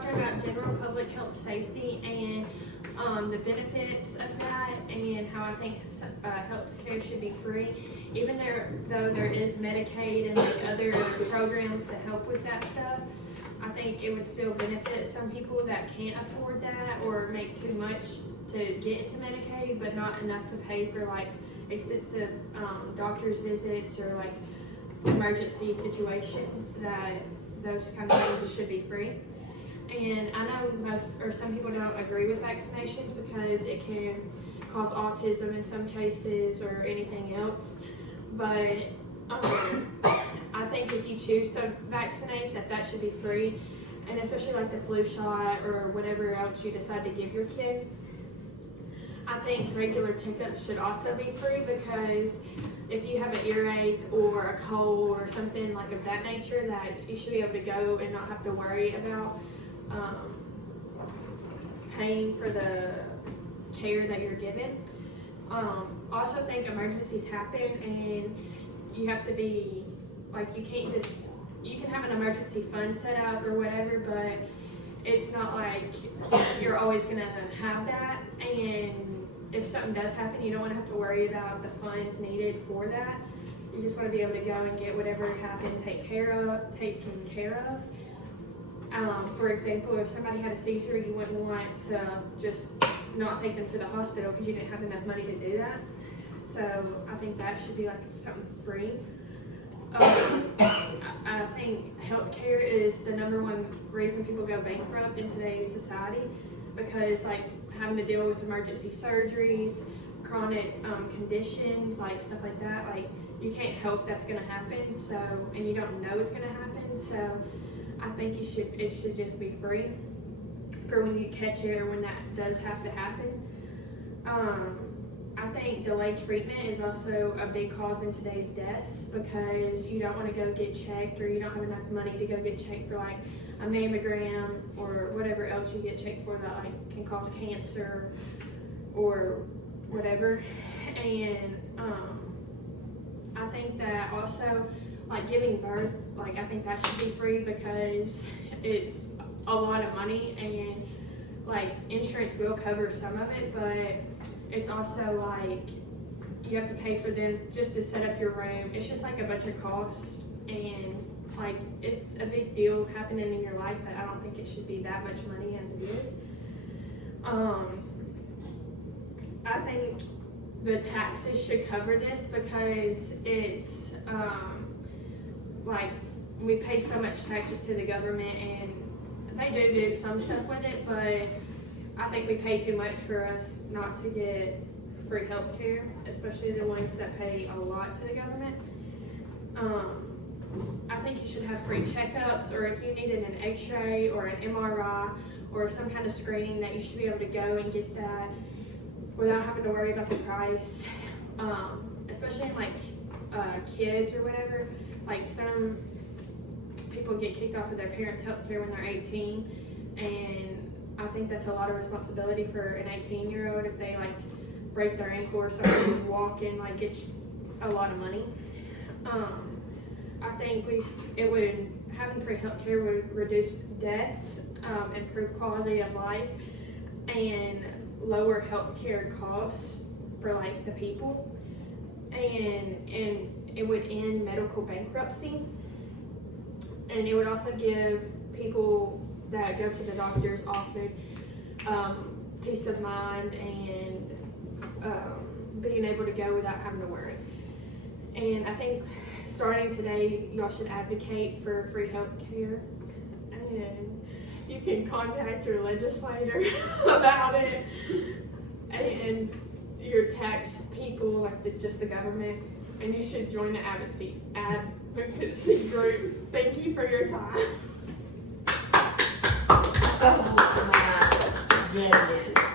talking about general public health safety and the benefits of that, and how I think health care should be free, even though there is Medicaid and like other programs to help with that stuff. I think it would still benefit some people that can't afford that or make too much to get into Medicaid, but not enough to pay for like expensive doctor's visits or like emergency situations. That those kind of things should be free. And I know some people don't agree with vaccinations because it can cause autism in some cases or anything else. But I think if you choose to vaccinate, that should be free. And especially like the flu shot or whatever else you decide to give your kid. I think regular checkups should also be free, because if you have an earache or a cold or something like of that nature, that you should be able to go and not have to worry about paying for the care that you're given. Also think emergencies happen and you have to be, like, you can have an emergency fund set up or whatever, but it's not like you're always going to have that. And if something does happen, you don't want to have to worry about the funds needed for that. You just want to be able to go and get whatever happened taken care of. For example, if somebody had a seizure, you wouldn't want to just not take them to the hospital because you didn't have enough money to do that. So I think that should be like something free. I think healthcare is the #1 reason people go bankrupt in today's society, because like having to deal with emergency surgeries, chronic conditions, like stuff like that, like you can't help that's going to happen. So, and you don't know it's going to happen. So I think it should just be free for when you catch it or when that does have to happen. I think delayed treatment is also a big cause in today's deaths, because you don't want to go get checked, or you don't have enough money to go get checked for like a mammogram or whatever else you get checked for that like can cause cancer or whatever. And I think that also like giving birth, like I think that should be free, because it's a lot of money, and like insurance will cover some of it, but it's also like you have to pay for them just to set up your room. It's just like a bunch of costs, and like it's a big deal happening in your life, but I don't think it should be that much money as it is. I think the taxes should cover this, because it's like we pay so much taxes to the government, and they do some stuff with it, but I think we pay too much for us not to get free health care, especially the ones that pay a lot to the government. I think you should have free checkups, or if you needed an x-ray or an MRI or some kind of screening, that you should be able to go and get that without having to worry about the price. Especially in like kids or whatever, like some people get kicked off of their parents' health care when they're 18, and I think that's a lot of responsibility for an 18-year-old. If they like break their ankle or something walking, like it's a lot of money. I think having free healthcare would reduce deaths, improve quality of life, and lower healthcare costs for like the people, and it would end medical bankruptcy, and it would also give people that go to the doctors often peace of mind and being able to go without having to worry. And I think starting today, y'all should advocate for free health care, and you can contact your legislator about it, and your tax people, like just the government, and you should join the advocacy group. Thank you for your time. Oh my goodness.